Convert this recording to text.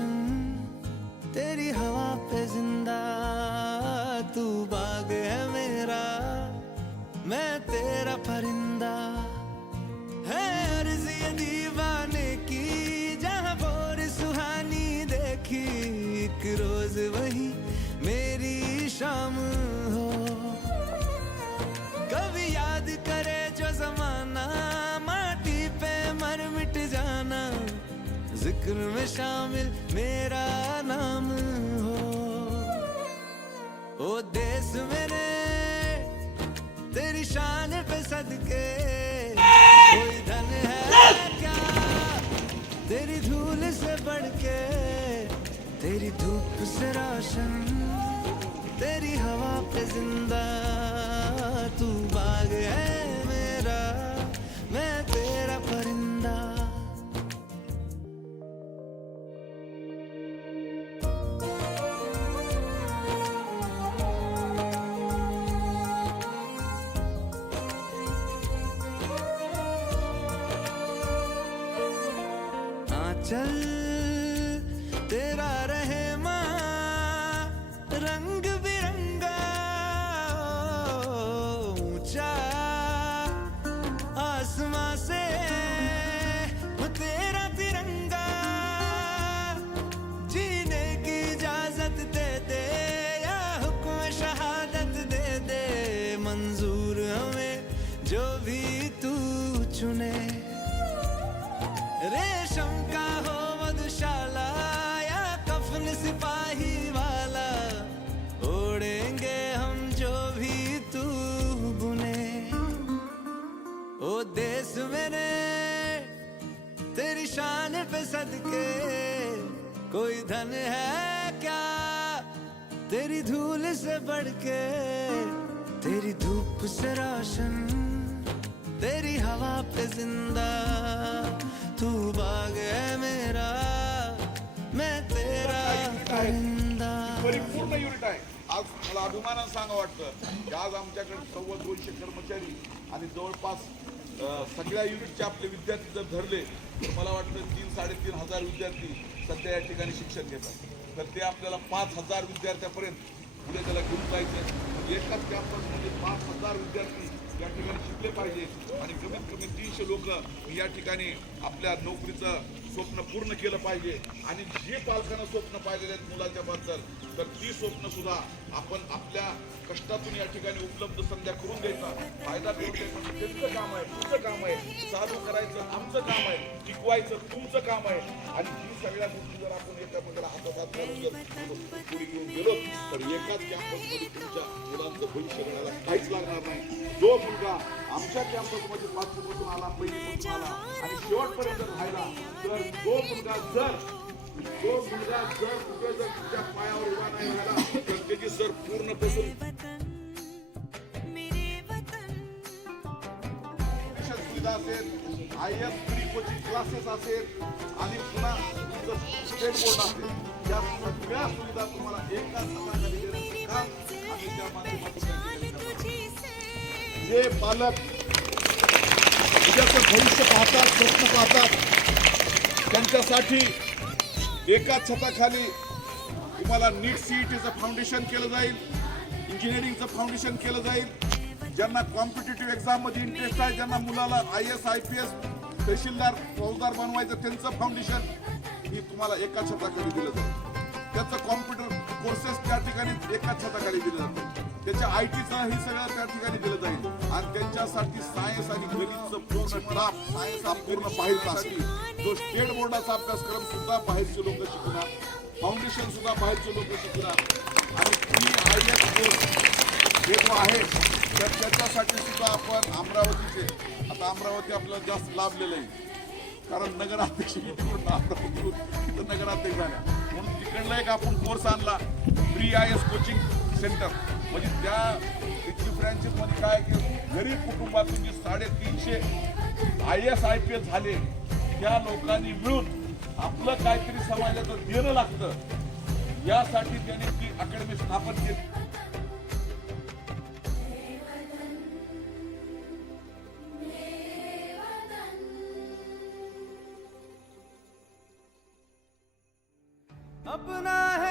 रोशन, तेरी हवा पे जिंदा, तू बाग है मेरा, मैं तेरा परिंदा। है अर्ज़ ये दीवाने की, जहाँ भोर सुहानी देखी, एक रोज वही मेरी शाम हो। कभी याद करे जो जमाना, माटी पे मर मिट जाना, जिक्र में शामिल मेरा नाम हो। ओ देश मेरे तेरी शान पे सदके, कोई धन है क्या तेरी धूल से बढ़ के, तेरी धूप से रोशन, तेरी हवा पे जिंदा, तू बाग है मेरा, मैं तेरा परिंदा। चल तेरा रहे माँ रंग बिरंगा, ऊंचा आसमां से वो तेरा तिरंगा, जीने की इजाजत दे दे या हुक्म शहादत दे दे, मंजूर हमें जो भी तू चुने। रेशम का हो मधुशाला या कफन सिपाही वाला, ओढ़ेंगे हम जो भी तू बुने। ओ देश मेरे तेरी शान पे सदके, कोई धन है क्या तेरी धूल से बढ़ के, तेरी धूप से रोशन, तेरी हवा पे जिंदा, तू बाग है मेरा, मैं तेरा परिंदा। परिपूर्ण युनिट आहे। आज मला अभिमानाने सांगा वाटतं की आज आमच्याकडे 250 कर्मचारी आणि जवळपास सगळ्या युनिटचे आपले विद्यार्थी जर धरले तर मला वाटतं 3-3.5 हजार विद्यार्थी सध्या या ठिकाणी शिक्षण घेतात। तर ते आपल्याला 5000 विद्यार्थ्यापर्यंत पुढे त्याला घेऊन जायचं। एकाच कॅम्पसमध्ये 5000 विद्यार्थी या ठिकाणी शिकले पाहिजे आणि कमीत कमी 300 लोक या ठिकाणी आपल्या नोकरीचं स्वप्न पूर्ण केलं पाहिजे। आणि जे पालकांना स्वप्न पाहिलेले आहेत मुलाच्या बद्दल, तर ती स्वप्न सुद्धा आपण आपल्या कष्टातून या ठिकाणी उपलब्ध संध्या करून द्यायचा, फायदा करून द्यायचा। त्यांचं काम आहे, तुमचं काम आहे, चालू करायचं आमचं काम आहे, टिकवायचं तुमचं काम आहे। आणि ही सगळ्या गोष्टी जर आपण एकामेकाला हातात घालून जर पुढे घेऊन गेलो तर एकाच कॅम्पसमध्ये तुमच्या मुलांचं भविष्य घडायला काहीच लागणार नाही। जो मुलगा आमच्या कॅम्पसमध्ये 5वी पासून आला, पहिलीपासून आला आणि शेवटपर्यंत राहिला, तर तो मुलगा जर कुठे जर तुमच्या पायावर उभा नाही राहिला तर त्याची जर पूर्णपासून सुविधा असेल, IAS फ्री कोचिंग क्लासेस असेल आणि पुन्हा स्टेट बोर्ड असेल, या सगळ्या सुविधा तुम्हाला एकाच हाताखाली देण्याचं काम आम्ही त्या माध्यमातून। जे पालक उद्याचं भविष्य पाहतात, स्वप्न पाहतात, त्यांच्यासाठी एकाच छताखाली तुम्हाला नीट CETचं फाउंडेशन केलं जाईल, इंजिनिअरिंगचं फाउंडेशन केलं जाईल। ज्यांना कॉम्पिटिटिव्ह एक्झाम मध्ये इंटरेस्ट आहे, ज्यांना मुलाला IAS IPS तहसीलदार फौजदार बनवायचं त्यांचं फाउंडेशन ही तुम्हाला एकाच छताखाली दिलं जाईल। त्याचं कॉम्प्युटर कोर्सेस त्या ठिकाणी एकाच छताखाली दिलं जातं, त्याच्या ITचं हे सगळं त्या ठिकाणी दिलं जाईल। आणि त्यांच्यासाठी सायन्स आणि गणितचं पूर्ण टाप, सायन्स हा पूर्ण बाहेरचा असेल। जो स्टेट बोर्डाचा अभ्यासक्रम सुद्धा बाहेरचे लोक शिकणार, फाउंडेशन सुद्धा बाहेरचे लोक शिकणार। आणि IAS कोर्स हे जो आहे तर त्याच्यासाठी सुद्धा आपण अमरावतीचे, आता अमरावती आपल्याला जास्त लाभलेलं आहे कारण नगराध्यक्ष अमरावतीतून तिथं नगराध्यक्ष झाल्या, म्हणून तिकडला एक आपण कोर्स आणला फ्री IAS कोचिंग सेंटर। म्हणजे त्या इथली फ्रँचाइज मध्ये काय की गरीब कुटुंबातून जे 350 IAS IPS झाले त्या लोकांनी मिळून आपलं काहीतरी समाजाचं देणं लागतं, यासाठी त्यांनी ती अकॅडमी स्थापन केली। अपना है